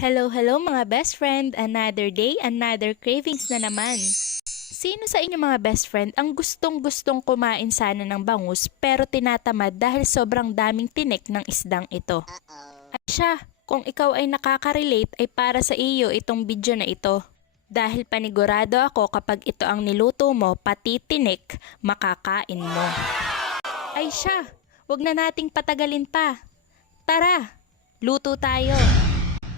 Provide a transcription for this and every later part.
Hello mga best friend! Another day, another cravings na naman. Sino sa inyo mga best friend ang gustong-gustong kumain sana ng bangus pero tinatamad dahil sobrang daming tinik ng isdang ito? At siya, kung ikaw ay nakaka-relate ay para sa iyo itong video na ito. Dahil panigurado ako kapag ito ang niluto mo, pati tinik, makakain mo. Ay siya, wag na nating patagalin pa. Tara, luto tayo.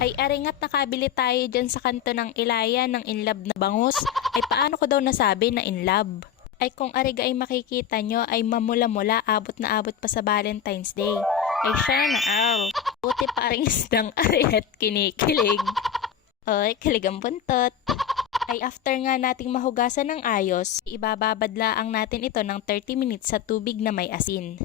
Ay aringat nakabili tayo dyan sa kanto ng Ilaya ng inlab na bangus. Ay paano ko daw nasabi na inlab? Ay kung ariga ay makikita nyo ay mamula-mula abot na abot pa sa Valentine's Day. Ay siya na buti pa rin isdang ari at kinikilig. Oy, kilig ang buntot. Ay after nga nating mahugasan ng ayos, ibababadlaang natin ito ng 30 minutes sa tubig na may asin.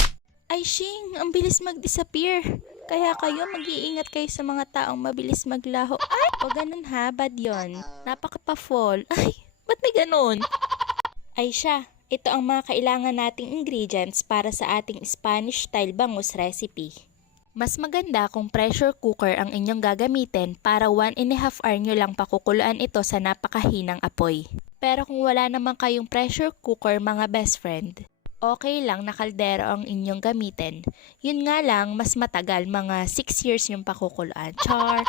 Ay shing, ang bilis mag-disappear. Kaya kayo mag-iingat kayo sa mga taong mabilis maglaho. Ay, o ganun ha, bad yun. Napaka-pa-fall. Ay, ba't may ganun? Ay siya, ito ang mga kailangan nating ingredients para sa ating Spanish-style bangus recipe. Mas maganda kung pressure cooker ang inyong gagamitin para 1.5 hour nyo lang pakukuluan ito sa napakahinang apoy. Pero kung wala naman kayong pressure cooker mga best friend, okay lang na kaldero ang inyong gamitin. Yun nga lang, mas matagal, mga 6 years yung pakukuluan. Char!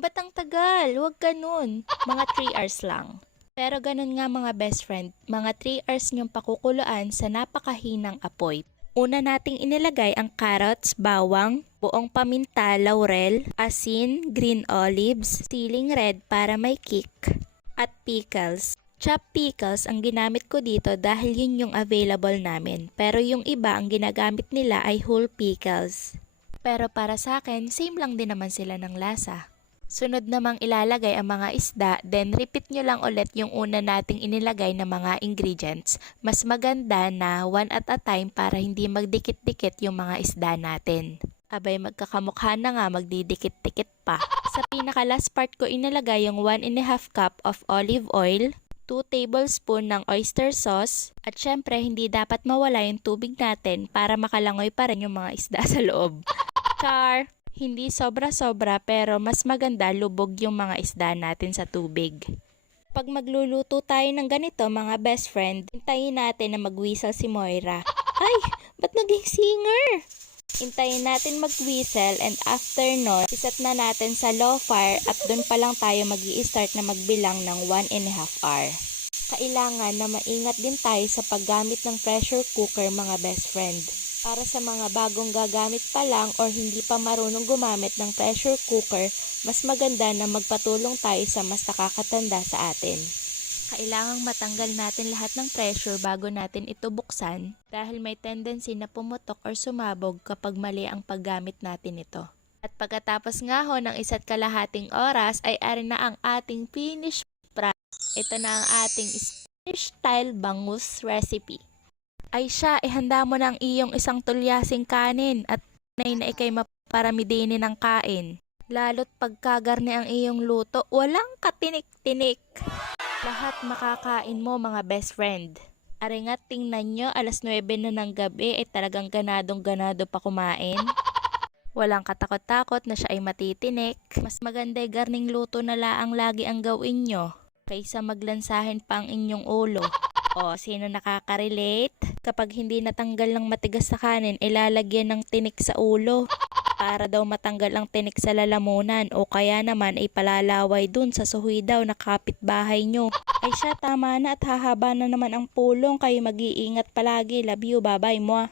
Ba't ang tagal? Huwag ganun. Mga 3 hours lang. Pero ganun nga mga best friend, mga 3 hours yung pakukuluan sa napakahinang apoy. Una nating inilagay ang carrots, bawang, buong paminta, laurel, asin, green olives, siling red para may kick, at pickles. Chopped pickles ang ginamit ko dito dahil yun yung available namin. Pero yung iba ang ginagamit nila ay whole pickles. Pero para sa akin, same lang din naman sila ng lasa. Sunod namang ilalagay ang mga isda, then repeat nyo lang ulit yung una nating inilagay na mga ingredients. Mas maganda na one at a time para hindi magdikit-dikit yung mga isda natin. Abay magkakamukha na nga, magdidikit-dikit pa. Sa pinaka last part ko inilagay yung 1.5 cup of olive oil, 2 tablespoon ng oyster sauce, at syempre hindi dapat mawala yung tubig natin para makalangoy pa rin yung mga isda sa loob. Char! Hindi sobra-sobra pero mas maganda lubog yung mga isda natin sa tubig. Pag magluluto tayo ng ganito mga best friend, hintayin natin na mag-whistle si Moira. Ay! Ba't naging singer? Hintayin natin mag-whistle and after nun, iset na natin sa low fire at dun pa lang tayo mag-i-start na magbilang ng 1.5 hour. Kailangan na maingat din tayo sa paggamit ng pressure cooker mga best friend. Para sa mga bagong gagamit pa lang or hindi pa marunong gumamit ng pressure cooker, mas maganda na magpatulong tayo sa mas nakakatanda sa atin. Kailangang matanggal natin lahat ng pressure bago natin ito buksan dahil may tendency na pumutok or sumabog kapag mali ang paggamit natin ito. At pagkatapos nga ho ng 1.5 oras ay ari na ang ating finished product. Ito na ang ating Spanish style bangus recipe. Ay siya, ihanda mo na ang iyong isang tulyasing kanin at na ikay maparamidini ng kain. Lalo't pagkagarni ang iyong luto, walang katinik-tinik. Lahat makakain mo mga best friend. Aringat tingnan nyo, 9:00 na ng gabi ay talagang ganadong-ganado pa kumain. Walang katakot-takot na siya ay matitinik. Mas maganda ay garning luto na laang lagi ang gawin nyo kaysa maglansahin pa ang inyong ulo. O, sino nakaka-relate? Kapag hindi natanggal ng matigas sa kanin, ilalagyan ng tinik sa ulo para daw matanggal ang tinik sa lalamunan o kaya naman ay palalaway dun sa suhoy daw na kapitbahay nyo. Ay siya, tama na at hahaba na naman ang pulong, kayo mag-iingat palagi. Love you, bye-bye mo.